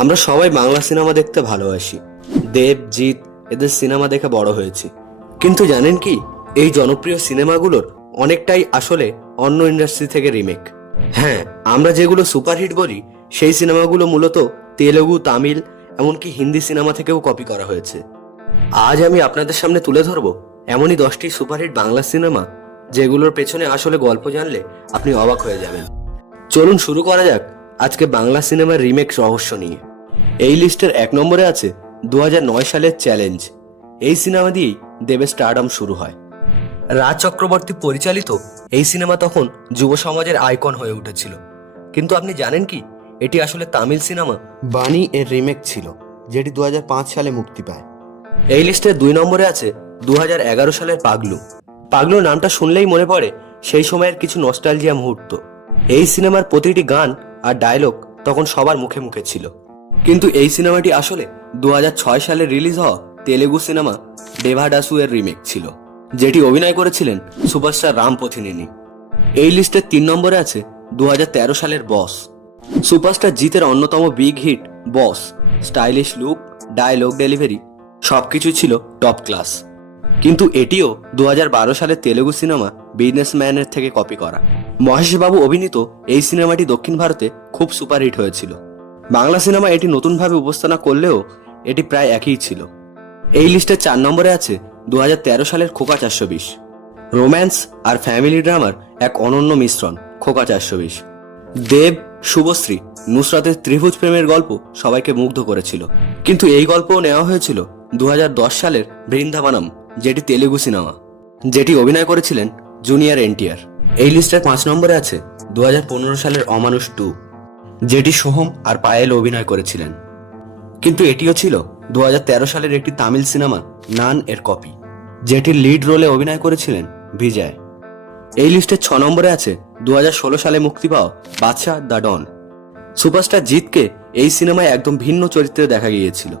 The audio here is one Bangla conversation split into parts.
আমরা সবাই বাংলা সিনেমা দেখতে ভালোবাসি। দেব, জিৎ এদের সিনেমা দেখে বড় হয়েছি। কিন্তু জানেন কি, এই জনপ্রিয় সিনেমাগুলোর অনেকটাই আসলে অন্য ইন্ডাস্ট্রি থেকে রিমেক। হ্যাঁ, আমরা যেগুলো সুপারহিট বলি সেই সিনেমাগুলো মূলত তেলেগু, তামিল এমনকি হিন্দি সিনেমা থেকেও কপি করা হয়েছে। আজ আমি আপনাদের সামনে তুলে ধরবো এমনই 10টি সুপারহিট বাংলা সিনেমা যেগুলোর পেছনে আসলে গল্প জানলে আপনি অবাক হয়ে যাবেন। চলুন শুরু করা যাক আজকে বাংলা সিনেমার রিমেক রহস্য নিয়ে। এই লিস্টের 1 নম্বরে আছে 2009 সালের চ্যালেঞ্জ। এই সিনেমা দিয়েই দেবের স্টারডম শুরু হয়। রাজ চক্রবর্তী পরিচালিত এই সিনেমা তখন যুব সমাজের আইকন হয়ে উঠেছিল। কিন্তু আপনি জানেন কি, এটি আসলে তামিল সিনেমা বানি এর রিমেক ছিল, যেটি 2005 সালে মুক্তি পায়। এই লিস্টের 2 নম্বরে আছে 2011 সালের পাগলু। পাগলু নামটা শুনলেই মনে পড়ে সেই সময়ের কিছু নস্টালজিয়া মুহূর্ত। এই সিনেমার প্রতিটি গান আর ডায়লগ তখন সবার মুখে মুখে ছিল। কিন্তু এই সিনেমাটি আসলে 2006 সালে রিলিজ হওয়া তেলেগু সিনেমা দেভাডাসু এর রিমেক ছিল, যেটি অভিনয় করেছিলেন সুপারস্টার রাম পথিনেনি। এই লিস্টের 3 নম্বরে আছে 2013 সালের বস। সুপারস্টার জিতের অন্যতম বিগ হিট বস। স্টাইলিশ লুক, ডায়লগ ডেলিভারি সবকিছু ছিল টপ ক্লাস। কিন্তু এটিও 2012 সালের তেলেগু সিনেমা বিজনেসম্যানের থেকে কপি করা। মহেশ বাবু অভিনীত এই সিনেমাটি দক্ষিণ ভারতে খুব সুপারহিট হয়েছিল। বাংলা সিনেমা এটি নতুনভাবে উপস্থাপনা করলেও এটি প্রায় একই ছিল। এই লিস্টে 4 নম্বরে আছে 2013 সালের খোকা 420। রোম্যান্স আর ফ্যামিলি ড্রামার এক অনন্য মিশ্রণ খোকা 420। দেব, শুভশ্রী, নুসরাতের ত্রিভুজ প্রেমের গল্প সবাইকে মুগ্ধ করেছিল। কিন্তু এই গল্পও নেওয়া হয়েছিল 2010 সালের বৃন্দাবনম, যেটি তেলেগু সিনেমা, যেটি অভিনয় করেছিলেন জুনিয়র এনটিআর। এই লিস্টের 5 নম্বরে আছে 2015 সালের অমানুষ 2, যেটি সোহম আর পায়েল অভিনয় করেছিলেন। কিন্তু এটিও ছিল 2013 সালের একটি তামিল সিনেমা নান এর কপি, যেটির লিড রোলে অভিনয় করেছিলেন বিজয়। এই লিস্টে 6 নম্বরে আছে 2016 সালে মুক্তি পাওয়া বাদশা দ্য ডন। সুপারস্টার জিতকে এই সিনেমায় একদম ভিন্ন চরিত্রে দেখা গিয়েছিল।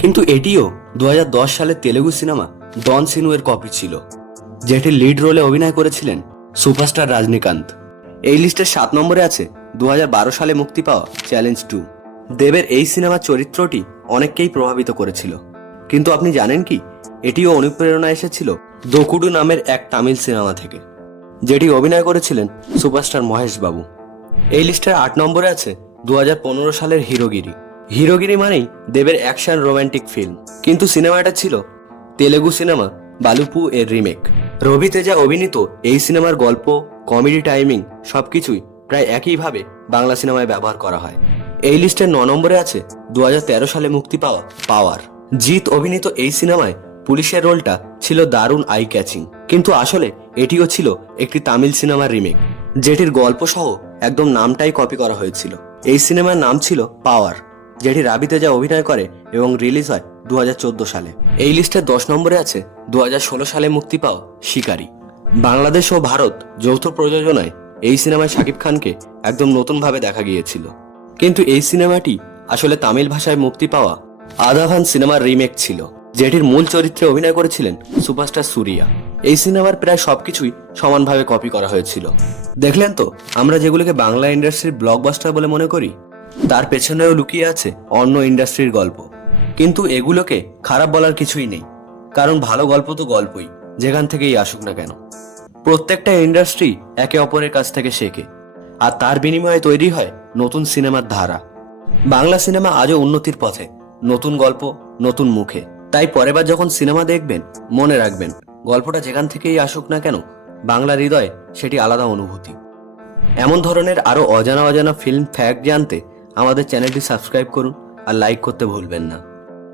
কিন্তু এটিও 2010 সালের তেলেগু সিনেমা ডন সিনু এর কপি ছিল, যেটির লিড রোলে অভিনয় করেছিলেন সুপারস্টার রজনীকান্ত। এই লিস্টের 7 নম্বরে আছে 2012 সালে মুক্তি পাওয়া চ্যালেঞ্জ 2। দেবের এই সিনেমার চরিত্রটি অনেককেই প্রভাবিত করেছিল। কিন্তু আপনি জানেন কি, এটিও অনুপ্রেরণা এসেছিল দোকুডু নামের এক তামিল সিনেমা থেকে, যেটি অভিনয় করেছিলেন সুপারস্টার মহেশ বাবু। এই লিস্টের 8 নম্বরে আছে 2015 সালের হিরোগিরি। হিরোগিরি মানেই দেবের অ্যাকশন রোমান্টিক ফিল্ম, কিন্তু সিনেমাটা ছিল তেলেগু সিনেমা বালুপু এর রিমেক। রবি তেজা অভিনীত এই সিনেমার গল্প, কমেডি, টাইমিং সবকিছুই প্রায় একইভাবে বাংলা সিনেমায় ব্যবহার করা হয়। এই লিস্টের 9 নম্বরে আছে 2013 সালে মুক্তি পাওয়া পাওয়ার। জিৎ অভিনীত এই সিনেমায় পুলিশের রোলটা ছিল দারুণ আই ক্যাচিং, কিন্তু আসলে এটিও ছিল একটি তামিল সিনেমার রিমেক, যেটির গল্প সহ একদম নামটাই কপি করা হয়েছিল। এই সিনেমার নাম ছিল পাওয়ার, যেটি রবি তেজা অভিনয় করে এবং রিলিজ হয় 2014 সালে। এই লিস্টের 10 নম্বরে আছে 2016 সালে মুক্তি পাওয়া শিকারি। বাংলাদেশ ও ভারত যৌথ প্রযোজনায় এই সিনেমায় শাকিব খানকে একদম নতুনভাবে দেখা গিয়েছিল। কিন্তু এই সিনেমাটি আসলে তামিল ভাষায় মুক্তি পাওয়া আদাভান সিনেমার রিমেক ছিল, যেটির মূল চরিত্রে অভিনয় করেছিলেন সুপারস্টার সুরিয়া। এই সিনেমার প্রায় সবকিছুই সমানভাবে কপি করা হয়েছিল। দেখলেন তো, আমরা যেগুলোকে বাংলা ইন্ডাস্ট্রির ব্লকবাস্টার বলে মনে করি, তার পেছনেও লুকিয়ে আছে অন্য ইন্ডাস্ট্রির গল্প। কিন্তু এগুলোকে খারাপ বলার কিছুই নেই, কারণ ভালো গল্প তো গল্পই, যেখান থেকেই আসুক না কেন। প্রত্যেকটা ইন্ডাস্ট্রি একে অপরের কাছ থেকে শেখে, আর তার বিনিময়ে তৈরি হয় নতুন সিনেমার ধারা। বাংলা সিনেমা আজও উন্নতির পথে, নতুন গল্প, নতুন মুখে। তাই পরেরবার যখন সিনেমা দেখবেন, মনে রাখবেন গল্পটা যেখান থেকেই আসুক না কেন, বাংলা হৃদয়ে সেটি আলাদা অনুভূতি। এমন ধরনের আরো অজানা অজানা ফিল্ম ফ্যাক্ট জানতে আমাদের চ্যানেলটি সাবস্ক্রাইব করুন আর লাইক করতে ভুলবেন না।